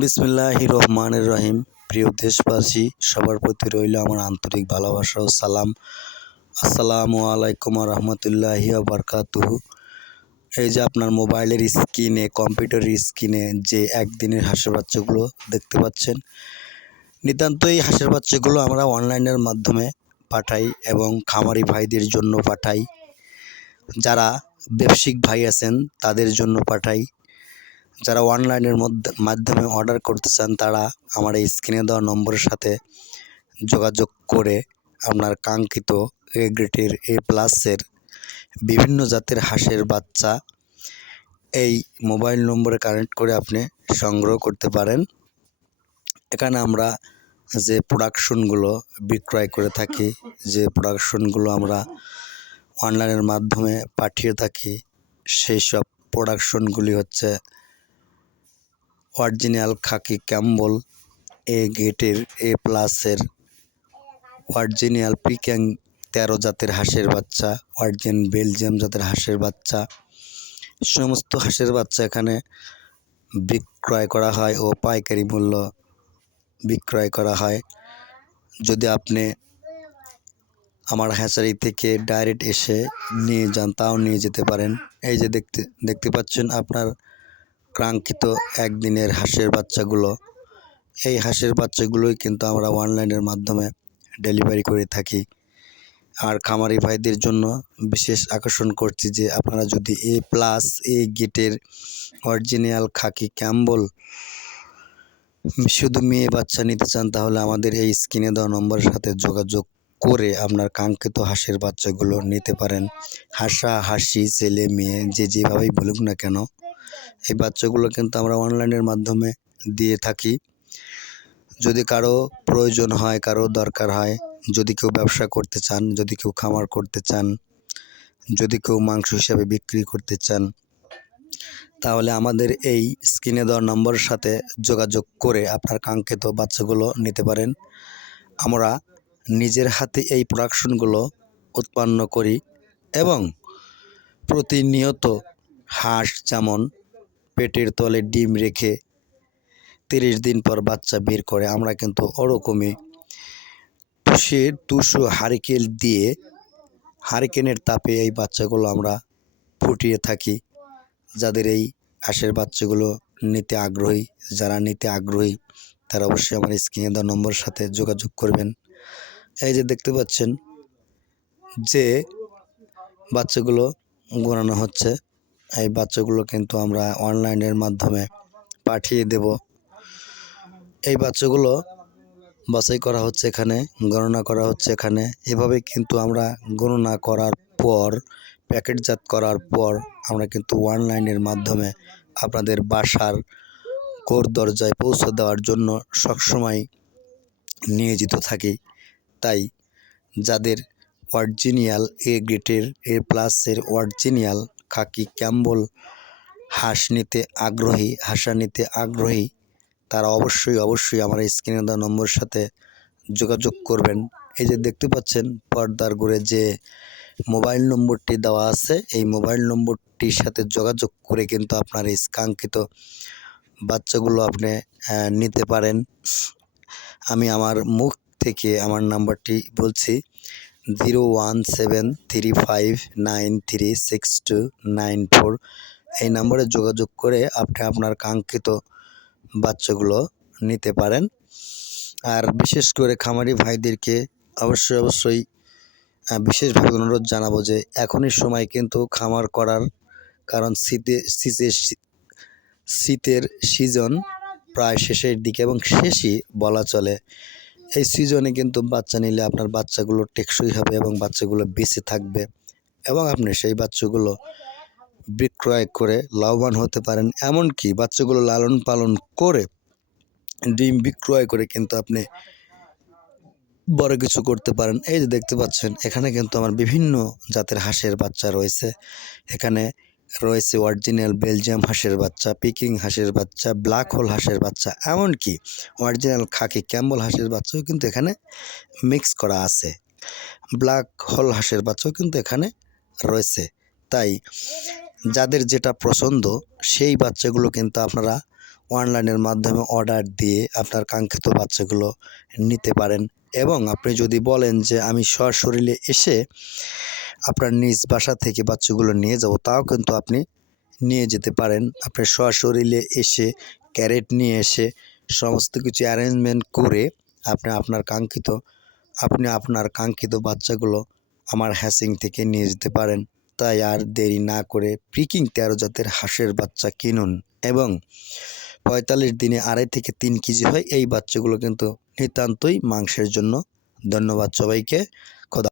বিসমিল্লাহ রহমানের রহিম। প্রিয় দেশবাসী, সবার প্রতি রইল আমার আন্তরিক ভালোবাসা ও সালাম। আসসালামু আলাইকুম রহমতুল্লাহি বারকাতুহু। এই যে আপনার মোবাইলের স্ক্রিনে, কম্পিউটারের স্ক্রিনে যে একদিনের হাঁসের বাচ্চাগুলো দেখতে পাচ্ছেন, নিতান্তই হাঁসের বাচ্চাগুলো আমরা অনলাইনের মাধ্যমে পাঠাই এবং খামারি ভাইদের জন্য পাঠাই। যারা ব্যবসায়িক ভাই আছেন, তাদের জন্য পাঠাই। যারা অনলাইনের মধ্যে, মাধ্যমে অর্ডার করতে চান, তারা আমার এই স্ক্রিনে দেওয়া নম্বরের সাথে যোগাযোগ করে আপনার কাঙ্ক্ষিত এ গ্রেডের এ প্লাসের বিভিন্ন জাতের হাঁসের বাচ্চা এই মোবাইল নম্বরে কানেক্ট করে আপনি সংগ্রহ করতে পারেন। এখানে আমরা যে প্রোডাকশনগুলো বিক্রয় করে থাকি, যে প্রোডাকশনগুলো আমরা অনলাইনের মাধ্যমে পাঠিয়ে থাকি, সেই সব প্রোডাকশনগুলি হচ্ছে অরিজিনাল খাকি ক্যাম্বল, এ গেটের এ প্লাসের অরিজিনাল পিক্যাং তেরো জাতের হাঁসের বাচ্চা, অরিজিন বেলজিয়াম জাতের হাঁসের বাচ্চা। সমস্ত হাঁসের বাচ্চা এখানে বিক্রয় করা হয় ও পাইকারি মূল্য বিক্রয় করা হয়। যদি আপনি আমার হ্যাচারি থেকে ডাইরেক্ট এসে নিয়ে যান, তাও নিয়ে যেতে পারেন। এই যে দেখতে দেখতে পাচ্ছেন আপনার কাঙ্ক্ষিত একদিনের হাঁসের বাচ্চাগুলো। এই হাঁসের বাচ্চাগুলোই কিন্তু আমরা অনলাইনের মাধ্যমে ডেলিভারি করে থাকি। আর খামারি ভাইদের জন্য বিশেষ আকর্ষণ করছি যে আপনারা যদি এ প্লাস, এ গেটের অরিজিনাল খাকি ক্যাম্বল, শুধু মেয়ে বাচ্চা নিতে চান, তাহলে আমাদের এই স্ক্রিনে দেওয়া নম্বরের সাথে যোগাযোগ করে আপনার কাঙ্ক্ষিত হাঁসের বাচ্চাগুলো নিতে পারেন। হাসা, হাসি, ছেলে, মেয়ে, যে যেভাবেই বলুক না কেন এই বাচ্চাগুলো কিন্তু আমরা অনলাইনের মাধ্যমে দিয়ে থাকি। যদি কারও প্রয়োজন হয়, কারও দরকার হয়, যদি কেউ ব্যবসা করতে চান, যদি কেউ খামার করতে চান, যদি কেউ মাংস হিসাবে বিক্রি করতে চান, তাহলে আমাদের এই স্ক্রিনে দেওয়া নম্বরের সাথে যোগাযোগ করে আপনার কাঙ্ক্ষিত বাচ্চাগুলো নিতে পারেন। আমরা নিজের হাতে এই প্রোডাকশনগুলো উৎপন্ন করি এবং প্রতিনিয়ত হাঁস যেমন পেটের তলে ডিম রেখে তিরিশ দিন পর বাচ্চা বের করে, আমরা কিন্তু ওরকমই তুষের তুষো হারিকেল দিয়ে হারিকেনের তাপে এই বাচ্চাগুলো আমরা ফুটিয়ে থাকি। যাদের এই হাঁসের বাচ্চাগুলো নিতে আগ্রহী, যারা নিতে আগ্রহী, তারা অবশ্যই আমার স্ক্রিনে দেওয়া নম্বরের সাথে যোগাযোগ করবেন। এই যে দেখতে পাচ্ছেন যে বাচ্চাগুলো গড়ানো হচ্ছে। এই বাচ্চাগুলো কিন্তু আমরা অনলাইনের মাধ্যমে পাঠিয়ে দেব। এই বাচ্চাগুলো বাছাই করা হচ্ছে এখানে, গণনা করা হচ্ছে এখানে। এভাবে কিন্তু আমরা গণনা করার পর, প্যাকেটজাত করার পর আমরা কিন্তু অনলাইনের মাধ্যমে আপনাদের বাসার কোর দরজায় পৌঁছে দেওয়ার জন্য সবসময় নিয়োজিত থাকি। তাই যাদের অরিজিনিয়াল এ গ্রেটের এ প্লাসের অরিজিনিয়াল খাকি ক্যাম্বল হাঁস নিতে আগ্রহী হাঁসা নিতে আগ্রহী, তারা অবশ্যই অবশ্যই আমার স্ক্রিনে দেওয়া নম্বরের সাথে যোগাযোগ করবেন। এই যে দেখতে পাচ্ছেন পর্দার ঘুরে যে মোবাইল নম্বরটি দেওয়া আছে, এই মোবাইল নম্বরটির সাথে যোগাযোগ করে কিন্তু আপনার এই কাঙ্ক্ষিত বাচ্চাগুলো আপনি নিতে পারেন। আমি আমার মুখ থেকে আমার নাম্বারটি বলছি zero one seven three five nine three six two nine four এই নাম্বারে যোগাযোগ করে আপনি আপনার কাঙ্ক্ষিত বাচ্চাগুলো নিতে পারেন। আর বিশেষ করে খামারি ভাইদেরকে অবশ্যই অবশ্যই বিশেষভাবে অনুরোধ জানাব যে এখনই সময় কিন্তু খামার করার, কারণ শীতে শীতের শীতের সিজন প্রায় শেষের দিকে এবং শেষই বলা চলে। এই সিজনে কিন্তু বাচ্চা নিলে আপনার বাচ্চাগুলো টেকসই হবে এবং বাচ্চাগুলো বেঁচে থাকবে এবং আপনি সেই বাচ্চাগুলো বিক্রয় করে লাভবান হতে পারেন। এমনকি বাচ্চাগুলো লালন পালন করে ডিম বিক্রয় করে কিন্তু আপনি বড় কিছু করতে পারেন। এই যে দেখতে পাচ্ছেন, এখানে কিন্তু আমার বিভিন্ন জাতের হাঁসের বাচ্চা রয়েছে। এখানে রয়েছে অরিজিনাল বেলজিয়াম হাঁসের বাচ্চা পিকিং হাঁসের বাচ্চা ব্ল্যাক হোল হাঁসের বাচ্চা, এমনকি অরিজিনাল খাকি ক্যাম্বল হাঁসের বাচ্চাও কিন্তু এখানে মিক্স করা আছে। ব্ল্যাক হোল হাঁসের বাচ্চাও কিন্তু এখানে রয়েছে। তাই যাদের যেটা পছন্দ, সেই বাচ্চাগুলো কিন্তু আপনারা অনলাইনের মাধ্যমে অর্ডার দিয়ে আপনার কাঙ্ক্ষিত বাচ্চাগুলো নিতে পারেন। এবং আপনি যদি বলেন যে আমি সশরীরে এসে আপনার নিজ বাসা থেকে বাচ্চাগুলো নিয়ে যাব, তাও কিন্তু আপনি নিয়ে যেতে পারেন। আপনি সশরীরে এসে ক্যারেট নিয়ে এসে সমস্ত কিছু অ্যারেঞ্জমেন্ট করে আপনি আপনার কাঙ্ক্ষিত, আপনি আপনার কাঙ্ক্ষিত বাচ্চাগুলো আমার হ্যাসিং থেকে নিয়ে যেতে পারেন। তাই আর দেরি না করে প্রিকিং তেরো জাতের হাঁসের বাচ্চা কিনুন এবং পঁয়তাল্লিশ দিনে আড়াই থেকে তিন কেজি হয়। এই বাচ্চাগুলো কিন্তু নিতান্তই মাংসের জন্য ধন্যবাদ সবাইকে। খোদা